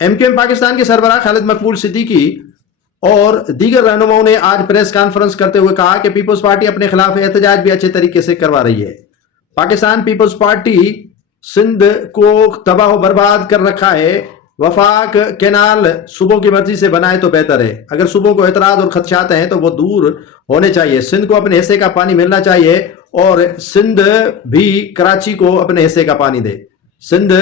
MQM Pakistan के सरबराह खालिद मकबूल सिद्दीकी और दीगर रहनुमाओं ने आज प्रेस कॉन्फ्रेंस करते हुए कहा कि पीपल्स पार्टी अपने खिलाफ एहतजाज भी अच्छे तरीके से करवा रही है। पाकिस्तान पीपल्स पार्टी सिंध को तबाह बर्बाद कर रखा है। वफाक कैनाल सूबों की मर्जी से बनाए तो बेहतर है। अगर सूबों को एतराज और खदशात हैं तो वो दूर होने चाहिए। सिंध को अपने हिस्से का पानी मिलना चाहिए और सिंध भी कराची को अपने हिस्से का पानी दे। सिंध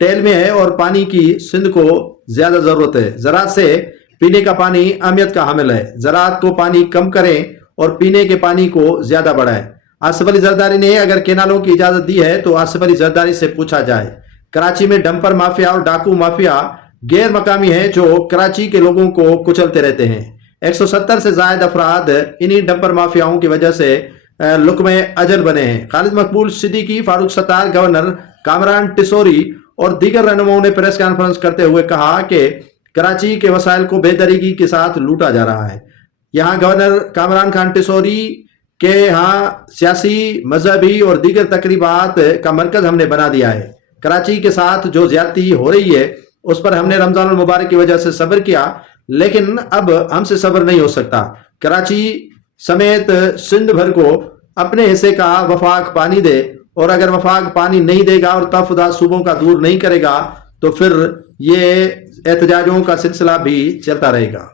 टेल में है और पानी की सिंध को ज्यादा जरूरत है। ज़राअत से पीने का पानी अहमियत का हामिल है। ज़राअत को पानी कम करें और पीने के पानी को ज्यादा बढ़ाएं। आसिफ अली जरदारी ने अगर केनालों की इजाजत दी है तो आसिफ अली जरदारी से पूछा जाए। कराची में डंपर माफिया और डाकू माफिया गैर मकामी हैं जो कराची के लोगों को कुचलते रहते हैं। 170 से जायद अफराद इन्हीं डंपर माफियाओं की वजह से लुक्मे अजल बने हैं। खालिद मकबूल सिद्दीकी, फारूक सत्तार, गवर्नर कामरान टिसोरी और दीगर रहनुमाओं ने प्रेस कॉन्फ्रेंस करते हुए कहा कि कराची के वसाइल को बेतरीकी के साथ लूटा जा रहा है। यहाँ गवर्नर कामरान खान टिसोरी के यहाँ सियासी, मजहबी और दीगर तकरीबात का मरकज हमने बना दिया है। कराची के साथ जो ज्यादती हो रही है उस पर हमने रमजान मुबारक की वजह से सब्र किया, लेकिन अब हमसे सब्र नहीं हो सकता। कराची समेत सिंध भर को अपने हिस्से का वफाक पानी दे, और अगर वफाक पानी नहीं देगा और तफदाद सूबों का दूर नहीं करेगा तो फिर ये एहतजाजों का सिलसिला भी चलता रहेगा।